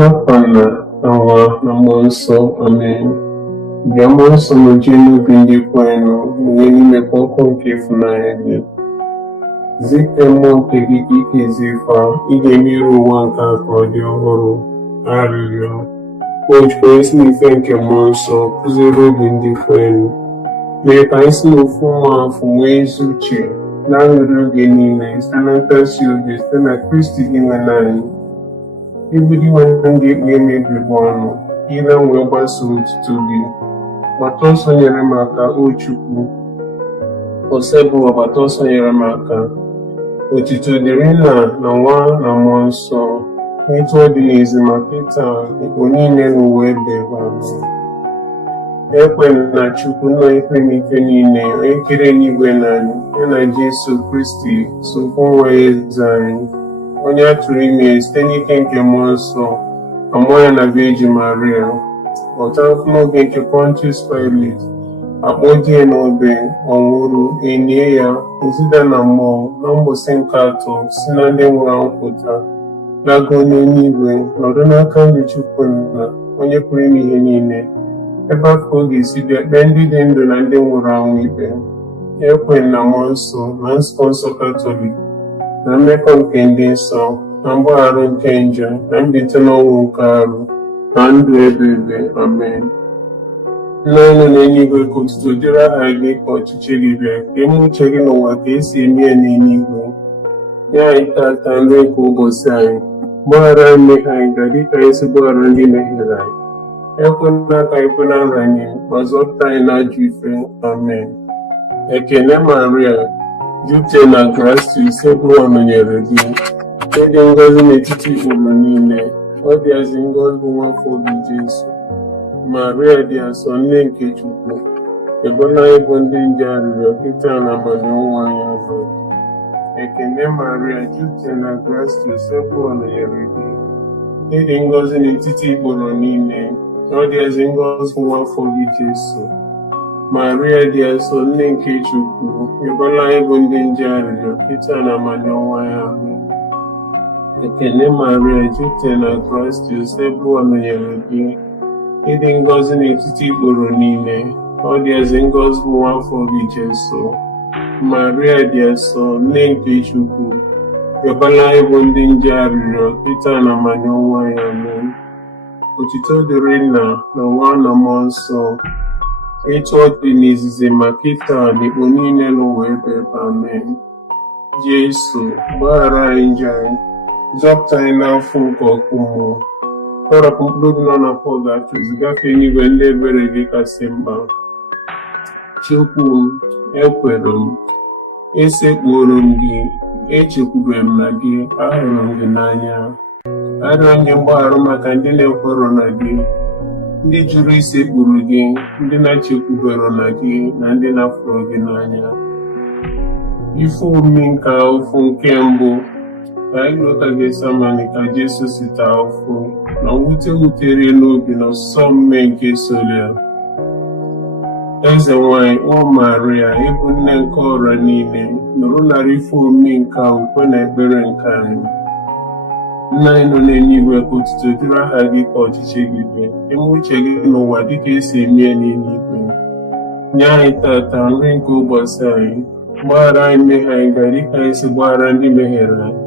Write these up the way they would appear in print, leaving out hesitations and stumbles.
N'afọ na Nwa na Mmụọ Nsọ, Amen. Bịa Mmụọ Nsọ nọjie n'obi ndị kwerenụ wee n'imekwa ọkụ nke ịfụnanya gị. Zite mmụọ nke gị ka ikezi ife ị ga-eme iru ụwa nke a ka ọ dị ọhụrụ. Arịrịọ. O jikwa esi n'ife nke Mmụọ Nsọ kụziere obi ndị kwerenụ. Mee ka anyị si n'ofu nwa afọ nwee ezi uche na-aṅụrị oge niile site na nkasi obi site na Kristi gị nwe anyị. Ibuli nwanne ndị ikpe emebi bụ ọnụ, ile wee gbasoo otuto gị. Gbata ọsọ nyere m aka, o Chukwu. Ose bụ ọgbata ọsọ nyere m aka. Otuto dịrị Nna na Nwa na Mmụọ Nsọ, etu ọ dị n'ezi ma kịta ikpo niile n'ụwa ebe amen. Ekwena na Chukwu nna ikpe n'ike niile, onye kere n'igwe na anyị, ya na Jesu Kristi sokwu nwa ya eze anyị, onye a tụrụ ime site n'ike nke Mmụọ Nsọ, amụọ ya na Virgin Maria, ọta n'oge nke Pontius Pilate, akpọ di ya n'obe, ọ nwụrụ, enie ya, ozida na mmụọ, na mgbụsị nke atọ si na ndị nwụrụ anwụ pụta, lagoo n'eluigwe, nọdụ n'aka nri Chukwu Nna, onye pụrụ ime ihe niile. Ebe afọ ọ ga-esi bịa kpee ndị dị ndụ na ndị nwụrụ anwụ ikpe. Ekwe na Mmụọ Nsọ na nzukọ nsọ Katọlik, na mmekọ nke ndị nsọ, na mgbaghara nke njọ, na mbite n'ọnwụ nke arụ, na ndụ ebighị ebi. Amen. Nna anyị nọ n'eluigwe, ka otuto dịrị aha gị, ka ọchịchị gị bịa, ka eme uche gị n'ụwa ka esi eme ya n'eluigwe. Nye anyị tata nri nke ụbọchị anyị. Gbaghara anyị mmehie anyị dịka anyị si gbaghara ndị mehiere anyị. Ekwela ka anyị kwe na nranye, ma zọpụta anyị n'ajọ ife. Amen. Ekele Maria, jupụta na grace, Sebuwa nọnyere gị. Ịdị ngọzi n'etiti ikporo niile, ọ dịazị ngọzi bụ nwafọ gị Jesu. Maria dị asọ, nne nke Chukwu, ebola anyị bụ ndị nje arịrịọ kịta na amamiọnwụ anyị azụ. Ekele Maria, jupụta na grace, Sebuwa nọnyere gị. Ịdị ngọzi n'etiti ikporo niile, ọ dịazị ngọzi bụ nwafọ gị Jesu. Maria dị asọ, nne nke Chukwu, ebola anyị bụ ndị nje arịrịọ kịta na amamiọnwụ anyị azụ. Ekele Maria, jupụta na grace, Sebuwa nọnyere gị. Ịdị ngọzi n'etiti ikporo niile, ọ dịazị ngọzi bụ nwafọ gị Jesu. Maria dị asọ, nne nke Chukwu, ebola anyị bụ ndị nje arịrịọ kịta na amamiọnwụ anyị. Amen. Otuto dịrị Nna na Nwa na Mmụọ Nsọ, etu ọ dị n'izizi ma kịta na ikpo niile n'ụwa ebe. Amen. Jesu, gbaghara anyị njọ anyị, zọpụta anyị n'afọ nke ọkụ mmụọ. Tọrọpụ mkpụrụ obi nọ na Pọl ga-achụzi gafee n'igwe ndị ebere gị kasị mkpa. Chukwu m, ekwere m, esekpuoro m gị, echekwubere m na gị, ahụrụ m gị n'anya. Arịọ nye mgbaghara maka ndị na-ekwero na gị, ndị jụrụ isekpuru gị, ndị na-echekwubere na gị, na ndị na-afụrụ gị n'anya. Ife omimi nke ụfụ nke mbụ, ka anyị lụta Getsamani ka Jesu si taa ụfụ, na mwute wutere n'obi na ọsụsọ mme nke soro ya. Eze nwanyị, o Maria, ịbụ nne nke ọrịa niile, nụrụ narị ife omimi nke ukwe na ekpere nke anyị. Nna anyị nọ n'eluigwe, ka otuto dịrị aha gị, ka ọchịchị gị bịa, eme uche gị n'ụwa dịka esi eme ya n'eluigwe. Nye anyị tata nri nke ụbọchị anyị. Gbaghara anyị mmehie anyị dịka anyị si gbaghara ndị mehiere anyị.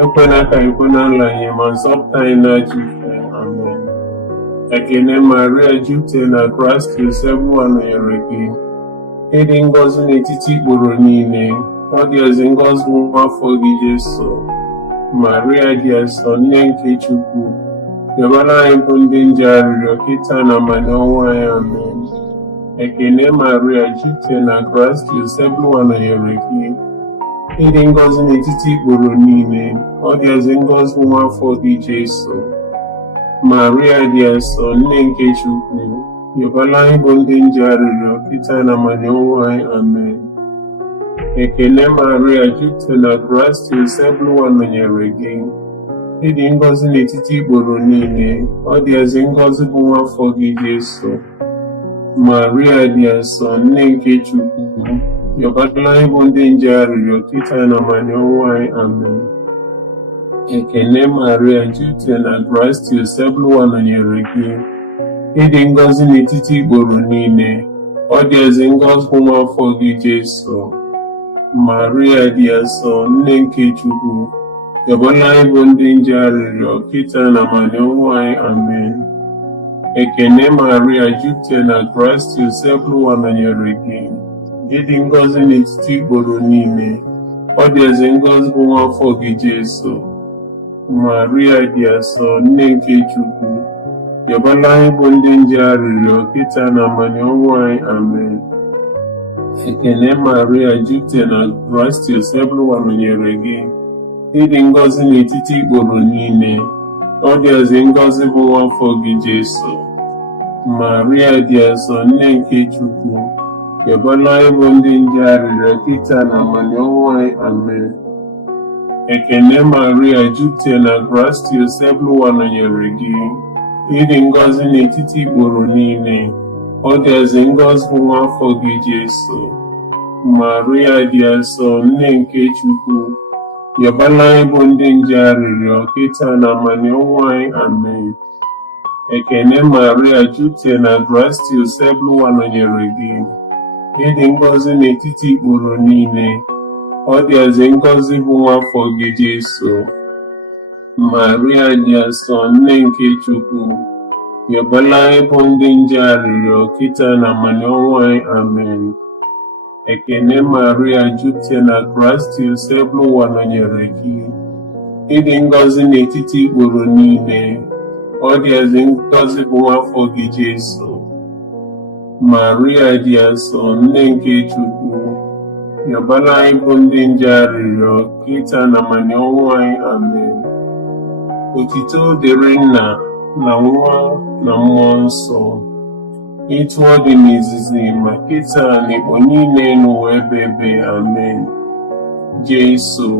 Ekwela ka anyị kwe na nranye, ma zọpụta anyị n'ajọ ife. Amen. Ekele Maria, jupụta na grace, Sebuwa nọnyere gị. Ịdị ngọzi n'etiti ikporo niile, ọ dịazị ngọzi bụ nwafọ gị Jesu. Maria dị asọ, nne nke Chukwu, ebola anyị bụ ndị nje arịrịọ kịta na amamiọnwụ anyị. Amen. Ekele Maria, jupụta na grace, Sebuwa nọnyere gị. Ịdị ngọzi n'etiti ikporo niile, ọ dịazị ngọzi bụ nwafọ gị Jesu. Maria dị asọ, nne nke Chukwu, ebola anyị bụ ndị nje arịrịọ kịta na amamiọnwụ anyị. Amen. Ekele Maria, jupụta na grace, Sebuwa nọnyere gị. Ịdị ngọzi n'etiti ikporo niile, ọ dịazị ngọzi bụ nwafọ gị Jesu. Maria dị asọ, nne nke Chukwu, ebola anyị bụ ndị nje arịrịọ kịta na amamiọnwụ anyị. Amen. Ekele Maria, jupụtara na gracia, Osebụlụwa nọnyere gị. Ịdị ngọzi n'etiti igboro niile, ọ dị ezi ngọzi bụ nwa afọ gị Jesu. Maria dị asọ, nne nke Chukwu, yọbọla anyị bụ ndị nje arịrịọ, kịta na amani ọnwụ anyị. Amen. Ekele Maria, jupụtara na gracia, Osebụlụwa nọnyere gị. Ịdị ngọzi n'etiti igboro niile, ọ dị ezi ngọzi bụ nwa afọ gị Jesu. Maria dị asọ, nne nke Chukwu, yọbala anyị bụ ndị nje arịrịọ, kịta na amani ọnwụ anyị. Amen. Ekele Maria, jupụtara na gracia, Osebụlụwa nọnyere gị. Ịdị ngọzi n'etiti igboro niile, ọ dị ezi ngọzi bụ nwa afọ gị Jesu. Maria dị asọ, nne nke Chukwu, yọbala anyị bụ ndị nje arịrịọ, kịta na amani ọnwụ anyị. Amen. Ekele Maria, jupụtara na gracia, Osebụlụwa nọnyere gị. Ịdị ngọzi n'etiti igboro niile, ọ dị ezi ngọzi bụ nwa afọ gị Jesu. Maria dị asọ, nne nke Chukwu, yọbala anyị bụ ndị nje arịrịọ, kịta na amani ọnwụ anyị. Amen. Ekele Maria, jupụtara na gracia, Osebụlụwa nọnyere gị. Ịdị ngọzi n'etiti igboro niile, ọ dị ezi ngọzi bụ nwa afọ gị Jesu. Maria dị asọ, nne nke Chukwu, yọbala anyị bụ ndị nje arịrịọ, kịta na amani ọnwụ anyị. Amen. Ekele Maria, jupụtara na gracia, Osebụlụwa nọnyere gị. Ịdị ngọzi n'etiti igboro niile, ọ dị ezi ngọzi bụ nwa afọ gị Jesu. Maria dị asọ, nne nke Chukwu, yọbala anyị bụ ndị nje arịrịọ, kịta na amani ọnwụ anyị. Amen. Otito dịrị Nna na Nwa na Mmụọ Nsọ, etu ọ dị n'izizi ma kịta na igbo niile n'ụwa ebe ebe. Amen. Jesu,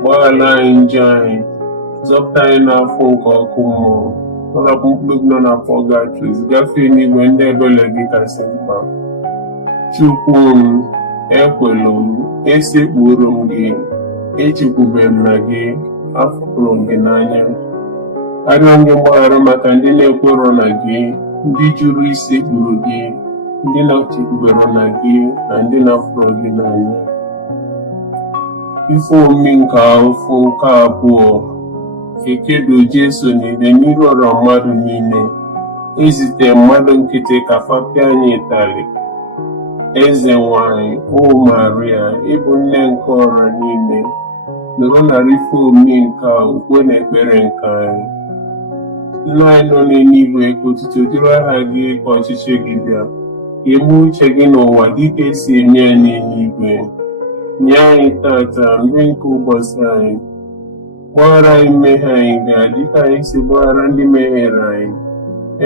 gbaghara anyị njọ anyị, zọpụta anyị n'afọ nke ọkụ mmụọ, ọrapụ mkpụrụ nọ na pọgatris, gafee n'igwe ndị ebere gị kasị mkpa. Chukwu m, ekwela m, esekpuru m gị, echekwube m na gị, afụrụ m gị n'anya. Arịọ m gị mgbaghara maka ndị na-ekwerọ na gị, ndị jụrụ isekpuru gị, ndị na-echekwubero na gị, na ndị na-afụrụ gị n'anya. Ife omimi nke afọ nke abụọ, ekedo Jesu niile n'iru ọra mmadụ niile, ezite mmadụ nkịtị ka fapịa anyị ịtarị. Eze nwanyị, o Maria, ịbụ nne nke ọra niile, nọrọ narị ife omimi nke a ukwe na ekpere nke anyị. Nna anyị nọ n'eluigwe, ka otuto dịrị aha gị, ka ọchịchị gị bịa, ka eme uche gị n'ụwa dịka esi eme ya n'eluigwe. Nye anyị tata nri nke ụbọchị anyị. Gbaghara anyị mmehie anyị ga-adịka anyị si gbaghara ndị mehiere anyị.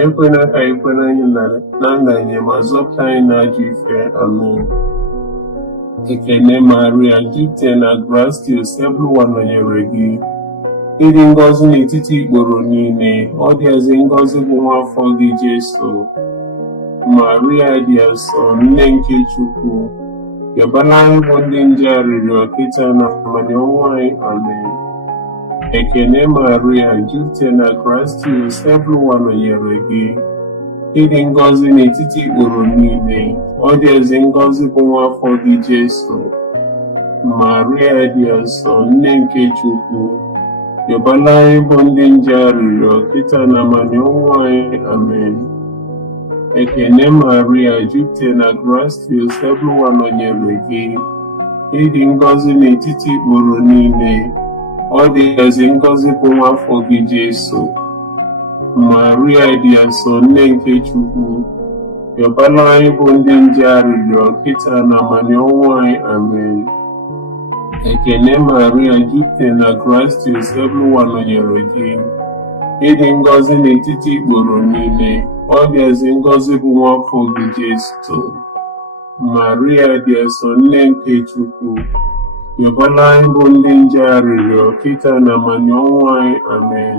Ekwela ka anyị kwere anyị na ndanye, ma zọpụta anyị n'ajọ ife. Amen. Ekele Maria, jupụtara na gracia, Osebụlụwa nọnyere gị. Ịdị ngọzi n'etiti igboro niile, ọ dị ezi ngọzi bụ nwa afọ gị Jesu. Maria dị asọ, nne nke Chukwu, yọbala anyị bụ ndị nje arịrịọ, kịta na amani ọnwụ anyị. Amen. Ekele Maria, jupụtara na gracia, Osebụlụwa nọnyere gị. Ịdị ngọzi n'etiti igboro niile, ọ dị ezi ngọzi bụ nwa afọ gị Jesu. Maria dị asọ, nne nke Chukwu, yọbala anyị bụ ndị nje arịrịọ, kịta na amani ọnwụ anyị. Amen. Ekele Maria, jupụtara na gracia, Osebụlụwa nọnyere gị. Ịdị ngọzi n'etiti igboro niile, ọ dị ezi ngọzi bụ nwa afọ gị Jesu. Maria dị asọ, nne nke Chukwu, yọbala anyị bụ ndị nje arịrịọ, kịta na amani ọnwụ anyị. Amen. Ekele Maria, jupụtara na gracia, Osebụlụwa nọnyere gị. Ịdị ngọzi n'etiti igboro niile, ọ dị ezi ngọzi bụ nwa afọ gị Jesu. Maria dị asọ, nne nke Chukwu, yọbala anyị bụ ndị nje arịrịọ, kịta na amani ọnwụ anyị. Amen.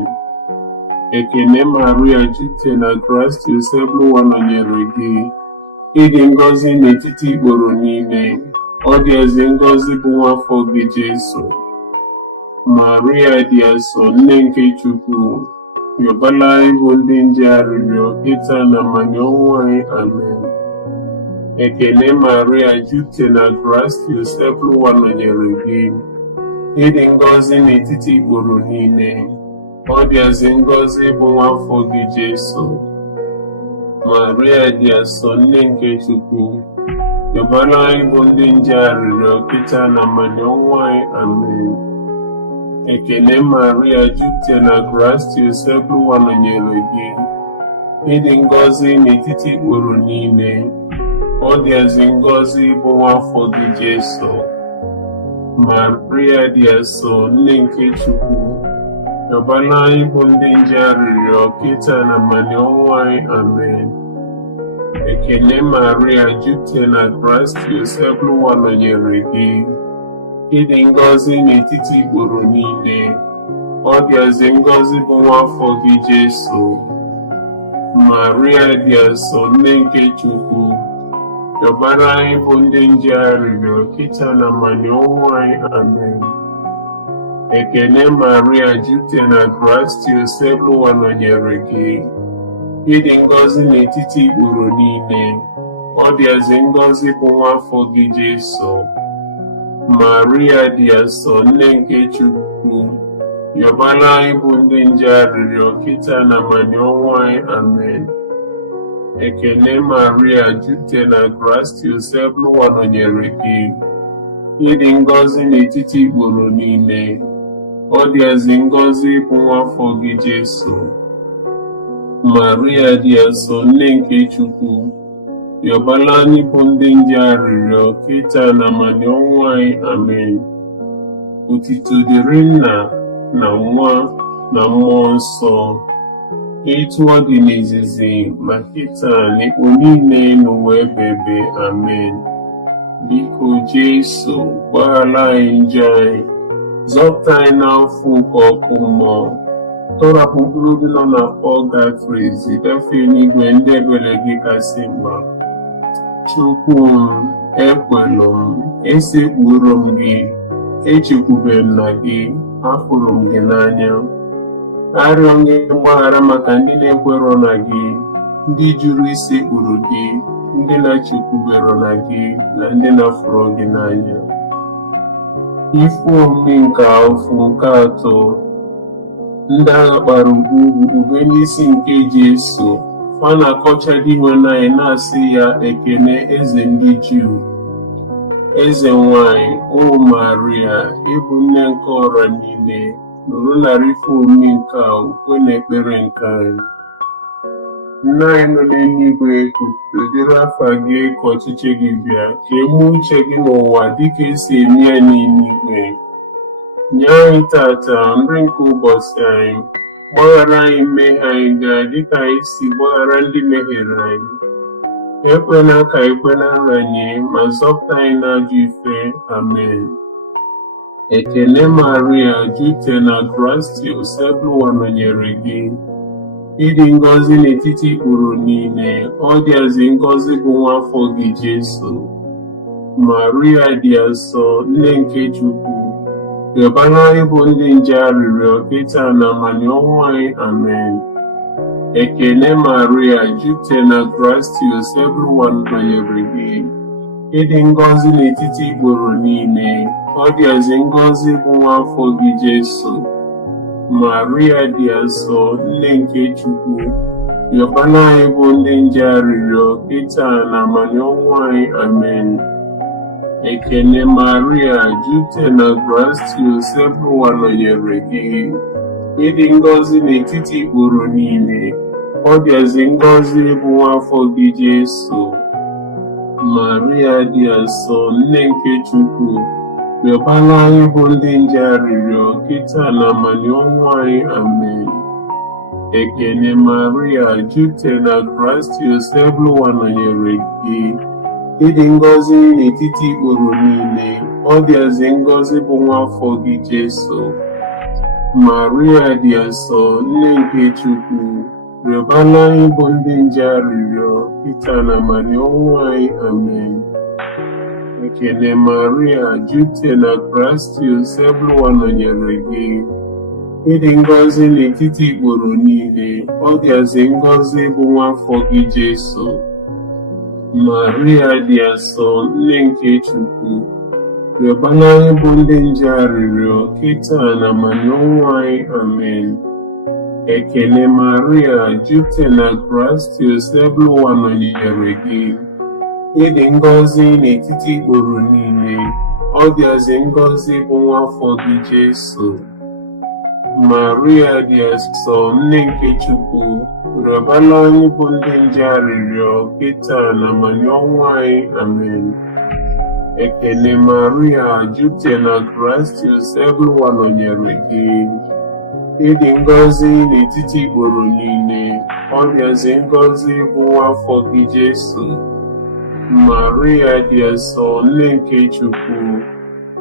Ekele Maria, jupụtara na gracia, Osebụlụwa nọnyere gị. Ịdị ngọzi n'etiti igboro niile, ọ dị ezi ngọzi bụ nwa afọ gị Jesu. Maria dị asọ, nne nke Chukwu, yọbala anyị bụ ndị nje arịrịọ kịta na mmanya ọnwụ anyị. Amen. Ekele Maria, jupụta na gracia, Joseph nọnyere gị. Ịdị ngọzi n'etiti ikporo niile, ọ dịazị ngọzi bụ nwa afọ gị Jesu. Maria dị asọ, nne nke Chukwu, yọbala anyị bụ ndị nje arịrịọ kịta na mmanya ọnwụ anyị. Amen. Ekele Maria, jupụta na gracia, Joseph nọnyere gị. Ịdị ngọzi n'etiti ikporo niile, ọ dịazị ngọzi bụ nwa afọ gị Jesu. Maria dị asọ, nne nke Chukwu, yọbala anyị bụ ndị nje arịrịọ kịta na mmanya ọnwụ anyị. Amen. Ekele Maria, jupụta na gracia, Joseph nọnyere gị. Ịdị ngọzi n'etiti ikporo niile, ọ dịazị ngọzi bụ nwa afọ gị Jesu. Maria dị asọ, nne nke Chukwu, yọbara anyị bụ ndị nje arịrịọ kịta na mmanya ọnwụ anyị. Amen. Ekele Maria, jupụta na gracia, Joseph nọnyere gị. Ịdị ngọzi n'etiti ikporo niile, ọ dịazị ngọzi bụ nwa afọ gị Jesu. Maria dị asọ, nne nke Chukwu, yọbara anyị bụ ndị nje arịrịọ kịta na mmanya ọnwụ anyị. Amen. Ekele Maria, jupụta na gracia, Joseph nọnyere gị. Ịdị ngọzi n'etiti ikporo niile, ọ dịazị ngọzi bụ nwa afọ gị Jesu. Maria dị asọ, nne nke Chukwu, yọbala anyị bụ ndị nje arịrịọ kịta na mmanya ọnwụ anyị. Amen. Otuto dịrị Nna na Nwa na Mmụọ Nsọ, etu ọ dị n'izizi ma kịta na ikpo niile n'ụwa ebighị. Amen. Biko Jesu, gbaghara anyị njọ anyị, zọpụta anyị n'afọ nke ọkụ mmụọ, tọrapụ mkpụrụ obi nọ n'afọ gafere, zigafee n'igwe ndị ebere gị kasị mma. Chukwu m, ekwelụ m, esekpuru m gị, echekwubeghị m na gị, hapụrụ m gị n'anya. Arịọ gị mgbaghara maka ndị na-ekwerọ na gị, ndị jụrụ isekpuru gị, ndị na-echekwubero na gị, na ndị na-afụrụ gị n'anya. Ife omume nke afọ nke atọ, ndị agha kpara ube n'isi nke Jesu, fa na-akọcha dị nwe anyị na-asị ya, ekele eze ndị Juu. Eze nwanyị, o Maria, ịbụ nne nke ọra niile, nụrụ narị ife omume nke a, ukwe na ekpere nke anyị. Nna anyị nọ n'eluigwe, kpụdere afa gị, ka ọchịchị gị bịa, ka eme uche gị n'ụwa dịka esi eme ya n'eluigwe. Nye anyị tata nri nke ụbọchị anyị, gbaghara anyị mmehie anyị gaa dịka anyị si gbaghara ndị mehiere anyị. Ekwela ka ekwenara anyị, ma zọpụta anyị n'ajọ ife. Amen. Ekele Maria, jupụta na gracia, Joseph nọnyere gị. Ịdị ngọzi n'etiti ikporo niile, ọ dịazị ngọzi bụ nwa afọ gị Jesu. Maria dị asọ, nne nke Chukwu, yọbara anyị bụ ndị nje arịrịọ kịta na mmanya ọnwụ anyị. Amen. Ekele Maria, jupụta na gracia, Joseph nọnyere gị. Ịdị ngọzi n'etiti ikporo niile, ọ dịazị ngọzi bụ nwa afọ gị Jesu. Maria dị asọ, nne nke Chukwu, yọbara anyị bụ ndị nje arịrịọ kịta na mmanya ọnwụ anyị. Amen. Ekele Maria, jupụta na gracia, Joseph nọnyere gị. Ịdị ngọzi n'etiti ikporo niile, ọ dịazị ngọzi bụ nwa afọ gị Jesu. Maria dị asọ, nne nke Chukwu, yọbara anyị bụ ndị nje arịrịọ kịta na mmanya ọnwụ anyị. Amen. Ekele Maria, jupụta na gracia, Joseph nọnyere gị. Ịdị ngọzi n'etiti ikporo niile, ọ dịazị ngọzi bụ nwa afọ gị Jesu. Maria dị asọ, nne nke Chukwu, yọbara anyị bụ ndị nje arịrịọ kịta na mmanya ọnwụ anyị. Amen. Ekele Maria, jupụta na gracia, Joseph nọnyere gị. Ịdị ngọzi n'etiti ikporo niile, ọ dịazị ngọzi bụ nwa afọ gị Jesu. Maria dị asọ, nne nke Chukwu, yọbara anyị bụ ndị nje arịrịọ kịta na mmanya ọnwụ anyị. Amen. Ekele Maria, jupụta na Kraịst, ebe nọnyere gị. Ịdị ngọzi n'etiti ikporo niile, ọ dịazị ngọzi bụ nwa afọ gị Jesu. Maria dị asọ, nne nke Chukwu, rịọbara anyị bụ ndị nje arịrịọ, kịta na ma n'ọnwụ anyị. Amen. Ekele Maria, jupụta na Kraịst, ebe nọnyere gị. Ịdị ngọzi n'etiti ikporo niile, ọ dịazị ngọzi bụ nwa afọ gị Jesu. Maria dị asọ, nne nke Chukwu, rịọbara anyị bụ ndị nje arịrịọ, kịta na ma n'ọnwụ anyị. Amen. Ekele Maria, jupụta na Kraịst, ebe nọnyere gị. Ịdị ngọzi n'etiti ikporo niile, ọ dịazị ngọzi bụ nwa afọ gị Jesu. Maria dị asọ, nne nke Chukwu,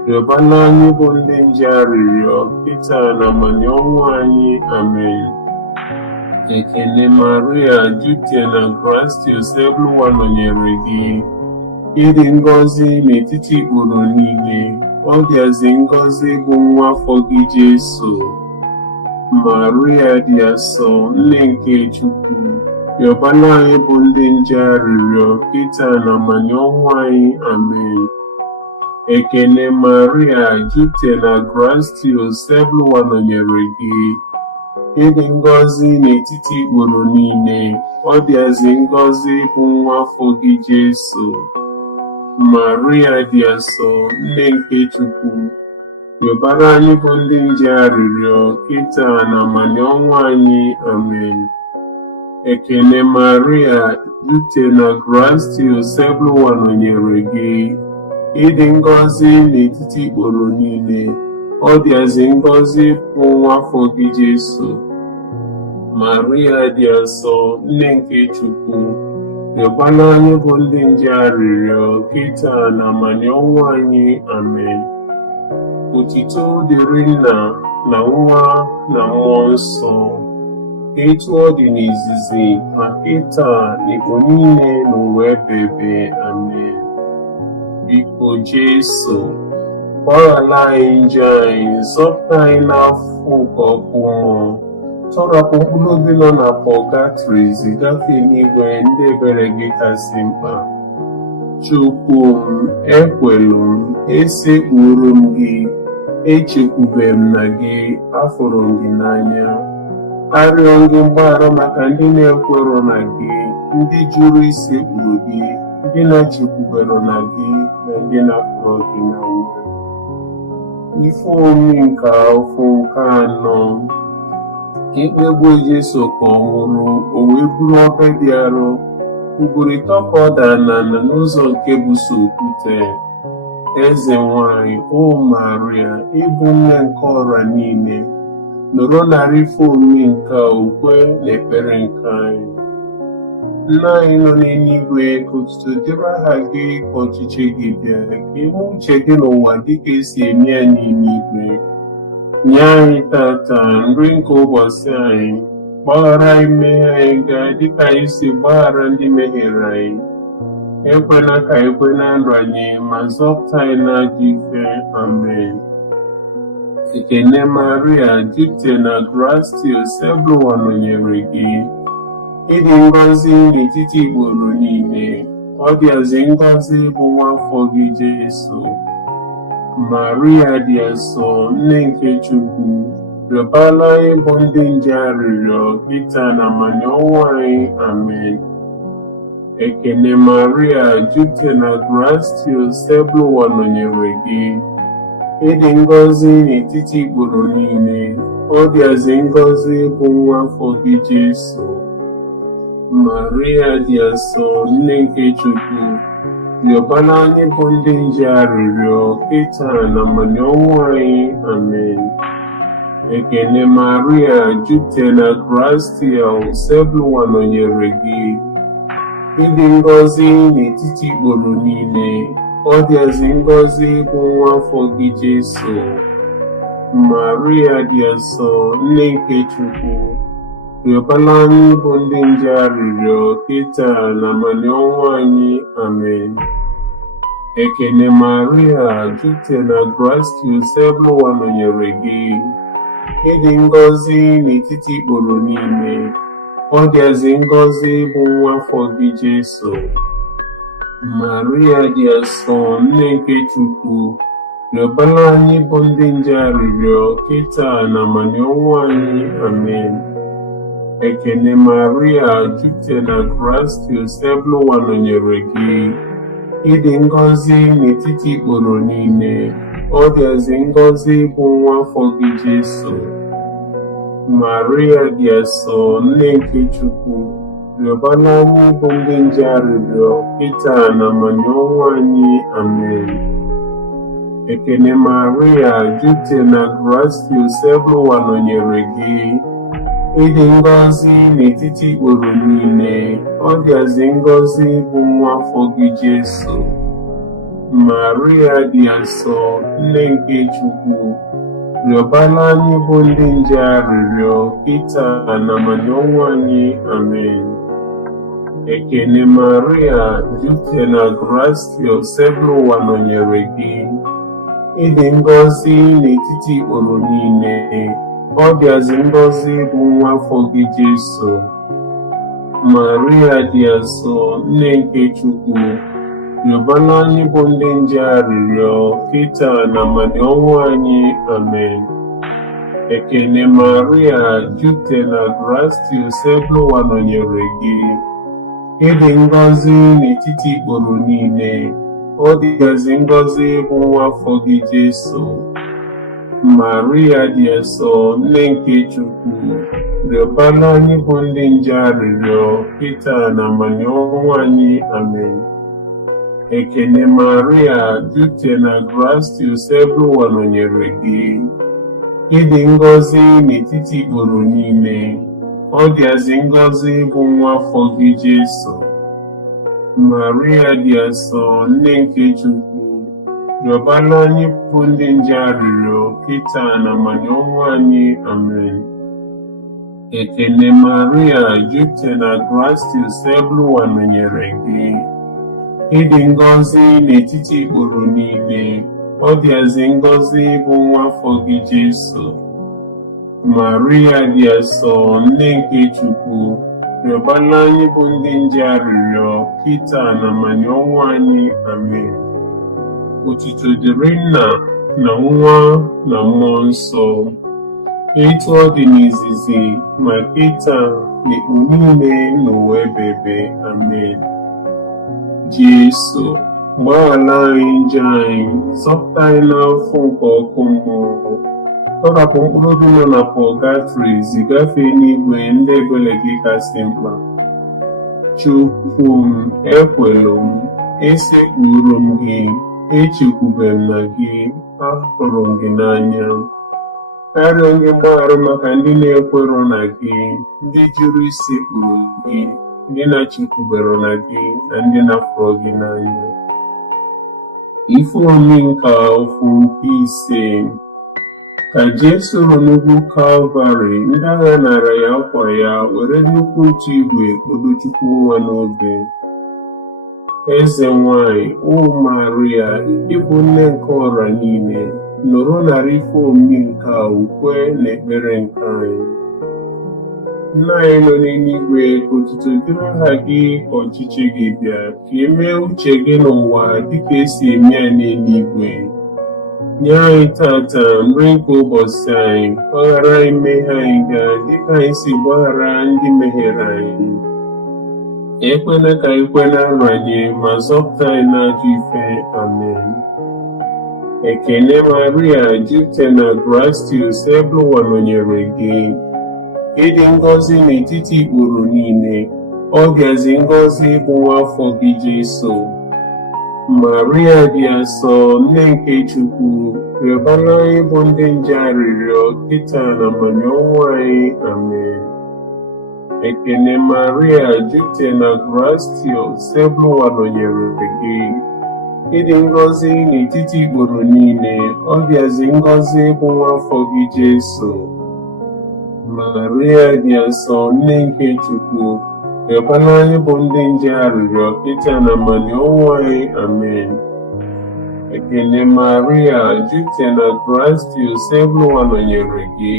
rịọbara anyị bụ ndị nje arịrịọ, kịta na ma n'ọnwụ anyị. Amen. Ekele Maria, jupụta na Kraịst, ebe nọnyere gị. Ịdị ngọzi n'etiti ikporo niile, ọ dịazị ngọzi bụ nwa afọ gị Jesu. Maria dị asọ, nne nke Chukwu, rịọbara anyị bụ ndị nje arịrịọ, kịta na ma n'ọnwụ anyị. Amen. Ekele Maria, jupụta na Kraịst, ebe nọnyere gị. Ịdị ngọzi n'etiti ikporo niile, ọ dịazị ngọzi bụ nwa afọ gị Jesu. Maria dị asọ, nne nke Chukwu, rịọbara anyị bụ ndị nje arịrịọ, kịta na ma n'ọnwụ anyị. Amen. Ekele Maria, jupụta na Kraịst, ebe nọnyere gị. Ịdị ngọzi n'etiti ikporo niile, ọ dịazị ngọzi bụ nwa afọ gị Jesu. Maria dị asọ, nne nke Chukwu, rịọbara anyị bụ ndị nje arịrịọ, kịta na ma n'ọnwụ anyị. Amen. Otito dịrị Nna na Nwa na Mmụọ Nsọ, etu ọ dị n'izizi, ma kịta na igbo niile n'ụwa ebighị ebi. Amen. Biko Jesu, gbaghara anyị njọ anyị, zọpụta anyị n'afọ nke ọkụ mmụọ, tọrapụ mkpụrụ obi nọ na pọgatrị, zigafee n'igwe ndị ebere gị kasị mkpa. Chukwu m, ekwelu m, esekpuru m gị, echekwube m na gị, afụrụ m gị n'anya. Arịọ gị mgbaghara maka ndị na-ekwero na gị, ndị jụrụ isekpuru gị, ndị na-echekwubero na gị, na ndị na-afụrụ gị n'anya. Ife omimi nke afọ nke anọ, ikpegbu Jesu ka ọ nwụrụ, o wee bụrụ obe dị arọ, ugboro ịtọ ka ọ dara n'ala n'ụzọ nke buso okwute. Eze nwanyị, o Maria, ịbụ nne nke ọra niile, nọrọ narị ife omimi nke okwe na ekpere nke anyị. Nna anyị nọ n'eluigwe, ka otuto dịrị aha gị, ka ọchịchị gị bịa, ka ime uche gị n'ụwa dịka esi eme ya n'eluigwe. Nye anyị tata nri nke ụbọchị anyị, gbaghara anyị mmehie anyị gaa dịka anyị si gbaghara ndị mehiere anyị. Ekwela ka anyị kwe na nrọ anyị, ma zọpụta anyị n'ajọ ife. Amen. Ekele Maria, jupụta na Kraịst, ebe nọnyere gị. Ịdị ngọzi n'etiti ikporo niile, ọ dịazị ngọzi bụ nwa afọ gị Jesu. Maria dị asọ, nne nke Chukwu, rịọbara anyị bụ ndị nje arịrịọ, kịta na ma n'ọnwụ anyị. Amen. Ekele Maria, jupụta na Kraịst, ebe nọnyere gị. Ịdị ngọzi n'etiti ikporo niile, ọ dịazị ngọzi bụ nwa afọ gị Jesu. Maria dị asọ, nne nke Chukwu, rịọbara anyị bụ ndị nje arịrịọ, kịta na ma n'ọnwụ anyị. Amen. Ekele Maria, jupụta na Kraịst, ebe nọnyere gị. Ịdị ngọzi n'etiti ikporo niile, ọ dịazị ngọzi bụ nwa afọ gị Jesu. Maria dị asọ, nne nke Chukwu, rịọbara anyị bụ ndị nje arịrịọ, kịta na ma n'ọnwụ anyị. Amen. Ekene Maria, jupụtara na Gracious, ebe ụwa nọnyere gị. Ịdị ngọzi n'etiti ikporo niile, ọ dịazị ngọzi bụ nwa afọ gị Jesu. Maria dị asọ, nne nke Chukwu, rịọbara anyị bụ ndị nje arịrịọ kịta na amani ọnwụ anyị. Amen. Ekene Maria, jupụtara na Gracious, ebe ụwa nọnyere gị. Ịdị ngọzi n'etiti ikporo niile, ọ dịazị ngọzi bụ nwa afọ gị Jesu. Maria dị asọ, nne nke Chukwu, rịọbara anyị bụ ndị nje arịrịọ kịta na amani ọnwụ anyị. Amen. Ekene Maria, jupụtara na Gracious, ebe ụwa nọnyere gị. Ịdị ngọzi n'etiti ikporo niile, ọ dịazị ngọzi bụ nwa afọ gị Jesu. Maria dị asọ, nne nke Chukwu, rịọbara anyị bụ ndị nje arịrịọ kịta na amani ọnwụ anyị. Amen. Ekene Maria, jupụtara na Gracious, ebe ụwa nọnyere gị. Ịdị ngọzi n'etiti ikporo niile, ọ dịazị ngọzi bụ nwa afọ gị Jesu. Maria dị asọ, nne nke Chukwu, rịọbara anyị bụ ndị nje arịrịọ kịta na amani ọnwụ anyị. Amen. Ekene Maria, jupụtara na Gracious, ebe ụwa nọnyere gị. Ịdị ngọzi n'etiti ikporo niile, ọ dịazị ngọzi bụ nwa afọ gị Jesu. Maria dị asọ, nne nke Chukwu, rịọbara anyị bụ ndị nje arịrịọ kịta na amani ọnwụ anyị. Amen. Ekene Maria, jupụtara na Gracious, ebe ụwa nọnyere gị. Ịdị ngọzi n'etiti ikporo niile, ọ dịazị ngọzi bụ nwa afọ gị Jesu. Maria dị asọ, nne nke Chukwu, rịọbara anyị bụ ndị nje arịrịọ kịta na amani ọnwụ anyị. Amen. Ekene Maria, jupụtara na Gracious, ebe ụwa nọnyere gị. Ịdị ngọzi n'etiti ikporo niile, ọ dịazị ngọzi bụ nwa afọ gị Jesu. Maria dị asọ, nne nke Chukwu, rịọbara anyị bụ ndị nje arịrịọ kịta na amani ọnwụ anyị. Amen. Otuto dịrị Nna na Nwa na Mmụọ Nsọ, etu ọ dị n'izizi ma kịta na ikpu niile n'ụwa ebebe. Amen. Jesu, gbaghara anyị njọ anyị, zọpụta anyị n'afọ nke ọkụ mmụọ, tọrapụ mkpụrụ obi nọ na pọgatrị, zigafee n'igwe ndị ebere gị kasị mkpa. Chukwu m, ekwelu m, esekpuru m gị, echekwube m na gị, ahụrụ m gị n'anya. Karịa onye mgbaghara maka ndị na-ekwero na gị, ndị jụrụ isekpuru gị, ndị na-echekwubere na gị, na ndị na-afụrụ gị n'anya. Ife omimi nke ofu nke ise. Ka Jesu nọ n'ugwu Kalvarị, ndị agha nara ya akwa ya, were nnukwu otu igwe kpodo Chukwu nwa n'obe. Eze nwanyị, o Maria, ịbụ nne nke ọra niile, nọrọ narị ife omimi nke a ukwe na ekpere nke anyị. Nna anyị nọ n'eluigwe, ka otuto dịrị aha gị, ka ọchịchị gị bịa, ka emee uche gị n'ụwa dịka esi eme ya n'eluigwe. Nye anyị tata nri nke ụbọchị anyị, gbaghara anyị mmehie anyị gaa dịka anyị si gbaghara ndị mehiere anyị. Ekwela ka anyị kwe na nranye, ma zọpụta anyị n'ajọ ife. Amen. Ekene Maria, jupụtara na Gracious, ebe ụwa nọnyere gị. Ịdị ngọzi n'etiti ikporo niile, ọ dịazị ngọzi bụ nwa afọ gị Jesu. Maria dị asọ, nne nke Chukwu, rịọbara anyị bụ ndị nje arịrịọ kịta na amani ọnwụ anyị. Amen. Ekene Maria, jupụtara na Gracious, ebe ụwa nọnyere gị. Ịdị ngọzi n'etiti ikporo niile, ọ dịazị ngọzi bụ nwa afọ gị Jesu. Maria dị asọ, nne nke Chukwu, rịọbara anyị bụ ndị nje arịrịọ kịta na amani ọnwụ anyị. Amen. Ekele Maria, jupụtara na Kraịst, Iseebụlụwa nọnyere gị.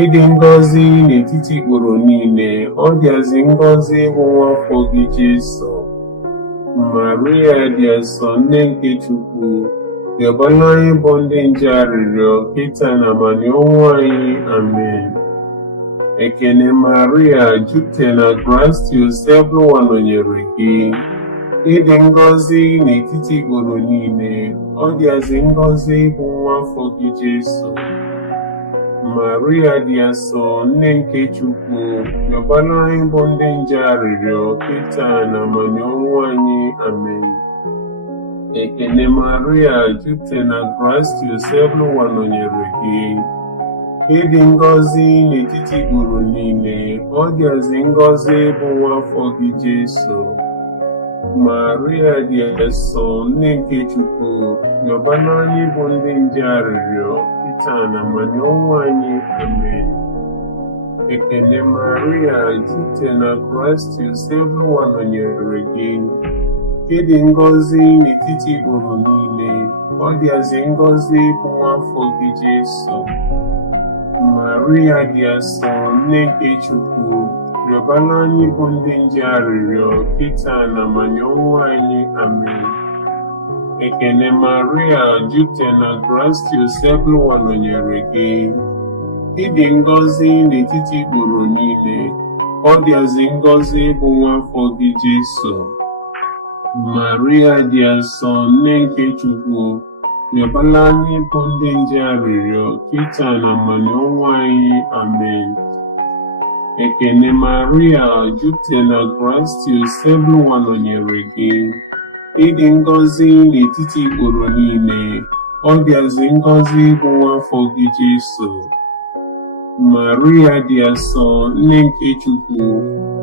Ịdị ngọzi n'etiti ikporo niile, ọ dịazị ngọzi bụ nwa afọ gị Jesu. Maria dị asọ, nne nke Chukwu, rịọbara anyị bụ ndị nje arịrịọ kịta na abalị ọnwụ anyị. Amen. Ekele Maria, jupụtara na Kraịst, Iseebụlụwa nọnyere gị. Ịdị ngọzi n'etiti ikporo niile, ọ dịazị ngọzi bụ nwa afọ gị Jesu. Maria dị asọ, nne nke Chukwu, rịọbara anyị bụ ndị nje arịrịọ kịta na abalị ọnwụ anyị. Amen. Ekele Maria, jupụtara na Kraịst, Iseebụlụwa nọnyere gị. Ịdị ngọzi n'etiti ikporo niile, ọ dịazị ngọzi bụ nwa afọ gị Jesu. Maria dị asọ, nne nke Chukwu, rịọbara anyị bụ ndị nje arịrịọ kịta na abalị ọnwụ anyị. Amen. Ekele Maria, jupụtara na Kraịst, Iseebụlụwa nọnyere gị. Ịdị ngọzi n'etiti ikporo niile, ọ dịazị ngọzi bụ nwa afọ gị Jesu. Maria dị asọ, nne nke Chukwu, rịọbara anyị bụ ndị nje arịrịọ kịta na abalị ọnwụ anyị. Amen. Ekele Maria, jupụtara na Kraịst, Iseebụlụwa nọnyere gị. Ịdị ngọzi n'etiti ikporo niile, ọ dịazị ngọzi bụ nwa afọ gị Jesu. Maria dị asọ, nne nke Chukwu, rịọbara anyị bụ ndị nje arịrịọ kịta na abalị ọnwụ anyị. Amen. Ekele Maria, jupụtara na Kraịst, Iseebụlụwa nọnyere gị. Ịdị ngọzi n'etiti ikporo niile, ọ dịazị ngọzi bụ nwa afọ gị Jesu. Maria dị asọ, nne nke Chukwu,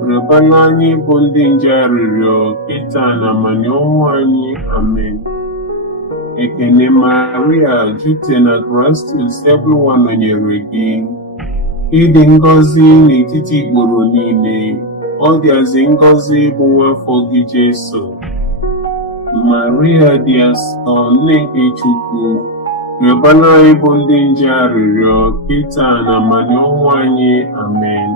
rịọbara anyị bụ ndị nje arịrịọ kịta na abalị ọnwụ anyị. Amen. Ekele Maria, jupụtara na Kraịst, Iseebụlụwa nọnyere gị. Ịdị ngọzi n'etiti ikporo niile, ọ dịazị ngọzi bụ nwa afọ gị Jesu. Maria dị asọ, nne nke Chukwu, rịọbara anyị bụ ndị nje arịrịọ kịta na abalị ọnwụ anyị. Amen.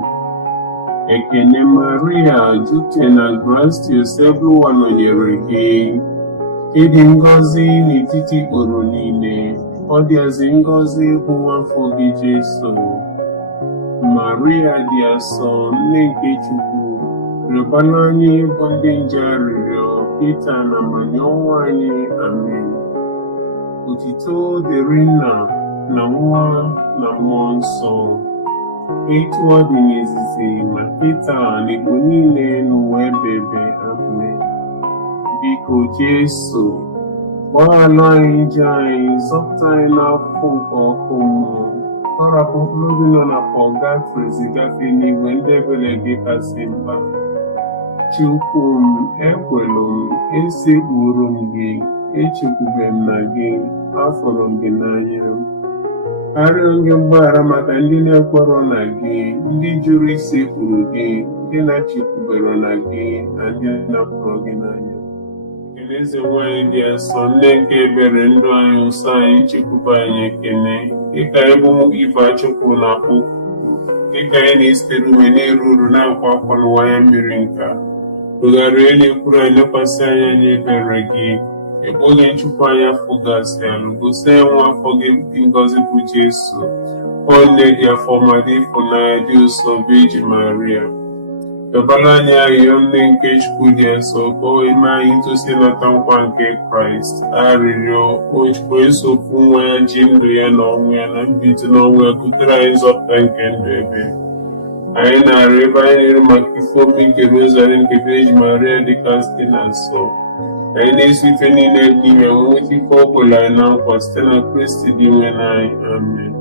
Ekele Maria, jupụtara na Kraịst, Iseebụlụwa nọnyere gị. Ịdị ngọzi n'etiti ikporo niile, ọ dịazị ngọzi bụ nwa afọ gị Jesu. Maria dị asọ, nne nke Chukwu, rịọbara anyị bụ ndị nje arịrịọ kịta na abalị ọnwụ anyị. Amen. Otuto dịrị Nna na Nwa na Mmụọ Nsọ, etu ọ dị n'izizi ma kịta na mgbe niile n'ụwa ebighị ebi. Amen. Biko Jesu, gbaghara anyị njọ anyị, zọpụta anyị n'afọ nke ọkụ mmụọ, tọrapụ mkpụrụ obi nọ na pọgatrị zigafe n'igwe ndị ebere gị kasị mkpa. Chukwu m, ekwelu m, esekpuru m gị, echekwube m na gị, afọrọ m gị n'anya. Arịọ gị mgbaghara maka ndị na-ekwerọ na gị, ndị jụrụ isekpuru gị, ndị na-echekwubere na gị, na ndị na-apụrụ gị n'anya. Eze nwanyị dị asọ, nne nke ebere, ndụ anyị, ụsọ anyị, chekwube anyị ekele, dịka ịbụ ife Chukwu na-akpọ, dịka anyị na-esitere ume na-eru uru na-akwa akwa n'ụwa ya mmiri nka. Tụgharịa na-ekwuru anyị, lekwasị anya n'ebere gị, ebe onye nchụpụ anya fụgasị alụ, gosi anyị nwa afọ gị dị ngọzi bụ Jesu. Ọ nne dị afọ ma dị ịfụnanya dị ụsọ bụ Eji Maria. Rịọbara anyị arịrịọ nne nke Chukwu dị nsọ, ka o eme anyị ntosi nata nkwa nke Kraịst. Arịrịọ o jikwa esokwu nwa ya ji ndụ ya na ọnwụ ya na mbilite n'ọnwụ ya butere anyị nzọpụta nke ndụ ebe. Anyị na-arịọ ebe anyị nyere maka ife omi nke Rọzari nke Eji Maria dịka site na nsọ. Anyị na-eso ife niile dị ime nweta ife ọ kwere anyị na nkwa site na Kristi dị nwe n'anyị. Amen.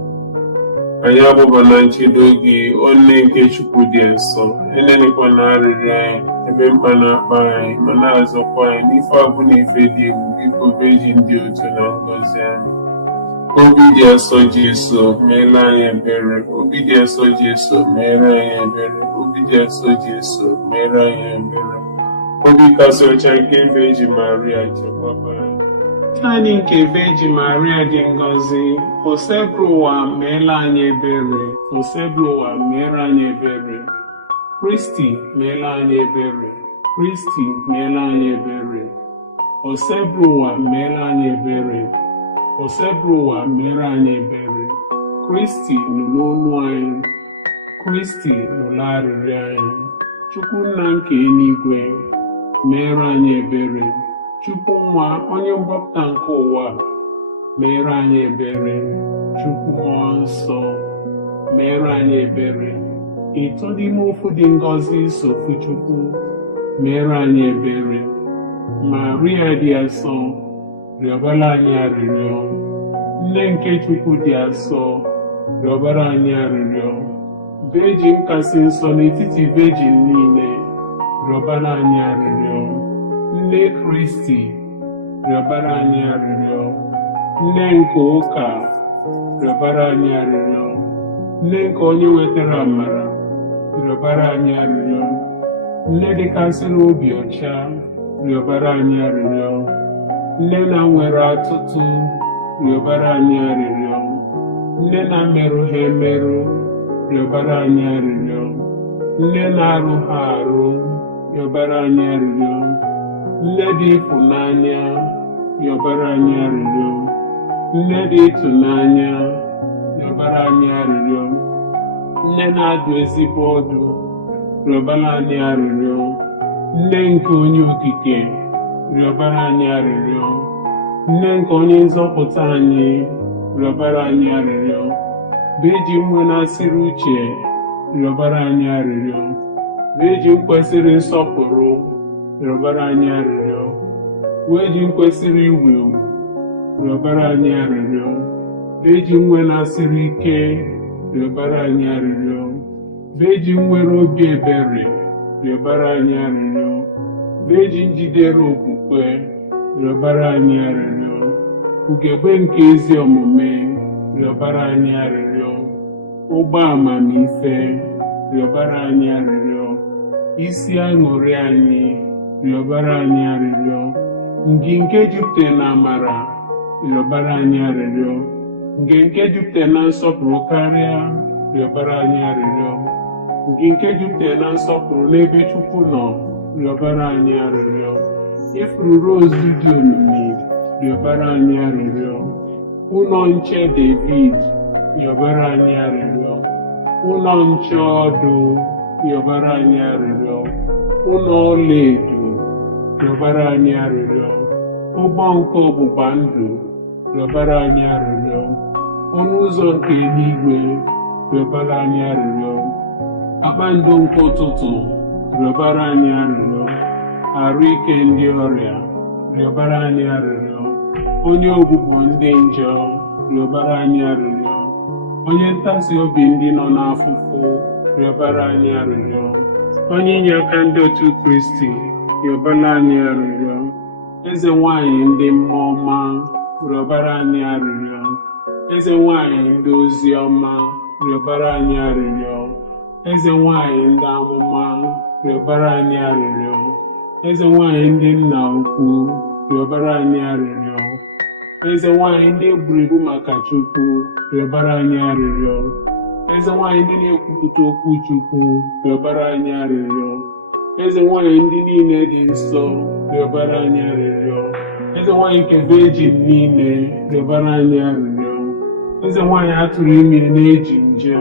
Anyị abụba na nchedo gị, o nne nke Chukwu dị nsọ, enenekwa na arịrịọ anyị ebe mkpa na-akpa anyị, ma na-azọkwa anyị n'ife abụ na ife dị egwu. Biko beji ndị otu na ngọzi anyị. Obi dị asọ Jesu, meere anyị ebere. Obi dị asọ Jesu, meere anyị ebere. Obi dị asọ Jesu, meere anyị ebere. Obi kasị ọcha nke Eji Maria, chekwaba anyị. Naanị nke Virgin Maria dị ngọzi, osebụrụ ụwa meela anyị ebere, osebụrụ ụwa meela anyị ebere. Kristi meela anyị ebere, Kristi meela anyị ebere. Osebụrụ ụwa meela anyị ebere, osebụrụ ụwa meela anyị ebere. Kristi nụrụ olu anyị, Kristi nụrụ arịrịọ anyị. Chukwu nna nke eluigwe, meere anyị ebere. Chukwu nwa onye mgbapụta nke ụwa, meere anyị ebere. Chukwu mmụọ nsọ, meere anyị ebere. Ịtọ n'ime ofu dị ngọzi sofu Chukwu, meere anyị ebere. Maria dị asọ, rịọbara anyị arịrịọ. Nne nke Chukwu dị asọ, rịọbara anyị arịrịọ. Virgin kasị nsọ n'etiti virgin niile, rịọbara anyị arịrịọ. Nne Kristi, rịọbara anyị arịrịọ. Nne nke ụka, rịọbara anyị arịrịọ. Nne nke onye wetara amara, rịọbara anyị arịrịọ. Nne dịkasịrị obi ọcha, rịọbara anyị arịrịọ. Nne na nwere atụtụ, rịọbara anyị arịrịọ. Nne na merụ ha emerụ, rịọbara anyị arịrịọ. Nne na-arụ ha arụ, rịọbara anyị arịrịọ. Nne dị ịfụnanya, rịọbara anyị arịrịọ. Nne dị ịtụnanya, rịọbara anyị arịrịọ. Nne na-adụ ezigbo ọdụ, rịọbara anyị arịrịọ. Nne nke onye okike, rịọbara anyị arịrịọ. Nne nke onye nzọpụta anyị, rịọbara anyị arịrịọ. Virgin nwe na-asịrị uche, rịọbara anyị arịrịọ. Virgin kwesịrị nsọpụrụ, rịọbara anyị arịrịọ. Virgin kwesịrị iwu ewu, rịọbara anyị arịrịọ. Virgin nwe na-asịrị ike, rịọbara anyị arịrịọ. Virgin nwere obi ebere, rịọbara anyị arịrịọ. Virgin jidere okwukwe, rịọbara anyị arịrịọ. Ugegbe nke ezi omume, rịọbara anyị arịrịọ. Ụgbọ amamife, rịọbara anyị arịrịọ. Isi aṅụrị anyị, rịọbara anyị arịrịọ. Nke jupụtara na amara, rịọbara anyị arịrịọ. Nke jupụtara na nsọpụrụ karịa, rịọbara anyị arịrịọ. Nke jupụtara na nsọpụrụ n'ebe Chukwu nọ, rịọbara anyị arịrịọ. Ifuru rose dị omimi, rịọbara anyị arịrịọ. Ụlọ nche David, rịọbara anyị arịrịọ. Ụlọ nche ọdụ, rịọbara anyị arịrịọ. Ụlọ ọlaedo, rịọbara anyị arịrịọ. Ụgbọ nke ọgbụgba ndụ, rịọbara anyị arịrịọ. Ọnụ ụzọ nke eluigwe, rịọbara anyị arịrịọ. Kpakpando nke ụtụtụ, rịọbara anyị arịrịọ. Arụ ike ndị ọrịa, rịọbara anyị arịrịọ. Onye ogbugbo ndị njọ, rịọbara anyị arịrịọ. Onye ntasi obi ndị nọ n'afụfụ, rịọbara anyị arịrịọ. Onye inye aka ndị otu Kristi, rịọbara anyị arịrịọ. Eze nwanyị ndị mmụọ ọma, rịọbara anyị arịrịọ. Eze nwanyị ndị ozi ọma, rịọbara anyị arịrịọ. Eze nwanyị ndị amụma, rịọbara anyị arịrịọ. Eze nwanyị ndị nna ukwu, rịọbara anyị arịrịọ. Eze nwanyị ndị eburu ibu maka Chukwu, rịọbara anyị arịrịọ. Eze nwanyị ndị na-ekwupụta okwu Chukwu, rịọbara anyị arịrịọ. Eze nwanyị ndị niile dị nsọ, rịọbara anyị arịrịọ. Eze nwanyị nke Virgin niile, rịọbara anyị arịrịọ. Eze nwanyị atụrụ ime na-eji nje,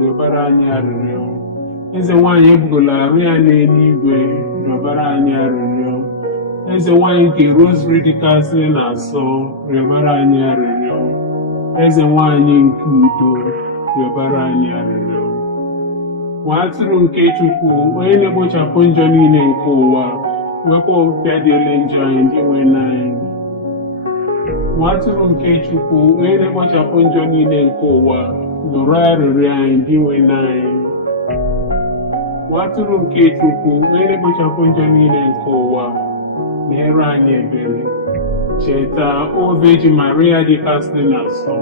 rịọbara anyị arịrịọ. Eze nwanyị ebugola arụ ya n'eluigwe, rịọbara anyị arịrịọ. Eze nwanyị nke Rọzari dịkasị na-asọ, rịọbara anyị arịrịọ. Eze nwanyị nke udo, rịọbara anyị arịrịọ. Nwa atụrụ nke Chukwu, onye na-egbochapụ njọ niile nke ụwa, wekwa ọpịa dị ele njọ anyị ndị nwe n'anyị. Nwa atụrụ nke Chukwu, onye na-egbochapụ njọ niile nke ụwa, nụrụ arịrịọ anyị ndị nwe n'anyị. Nwa atụrụ nke Chukwu, onye na-egbochapụ njọ niile nke ụwa, meere anyị ebere. Cheta, o Virgin Maria dịkasị na-asọ,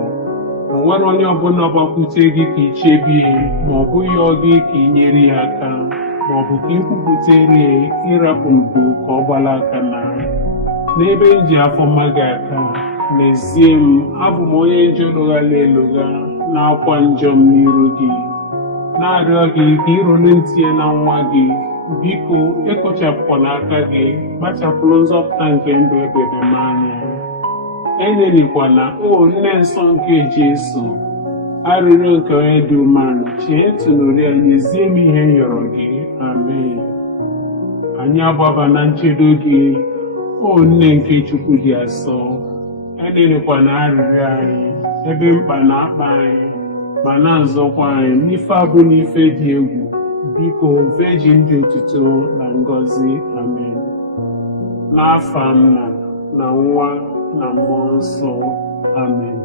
o nwere onye ọbụla gbakwute gị ka ichebie, ma ọ bụghị ọ gị ka i nyere ya aka, ma ọ bụ ka ikwupụtere ịrapụ mpụ ka ọ gbala aka na. n'ebe m ji afọ mma gị aka, n'ezie m abụ m onye njọ lụghara elugha na-akwa njọ m n'iru gị, na-arịọ gị ka ịrụrụ ntinye na nwa gị. Biko ekpochapụkwana aka gị, kpachapụrụ nzọpụta nke ndụ ekpere m anya. Enelikwana o nne nsọ nke Jesu, arịrịọ nke onye dị umeala, chee tụnụrụ anyị, zie m ihe yọrọ gị. Amen. Anyị agbaba na nchedo gị, o nne nke Chukwu dị asọ. Enelikwana arịrịọ anyị, ebe mkpa na-akpa anyị, ma na-azọkwa anyị n'ife abụ n'ife dị egwu. Biko Virgin dị otuto na ngọzi. Amen. N'afa Nna na Nwa na Mmụọ Nsọ. Amen.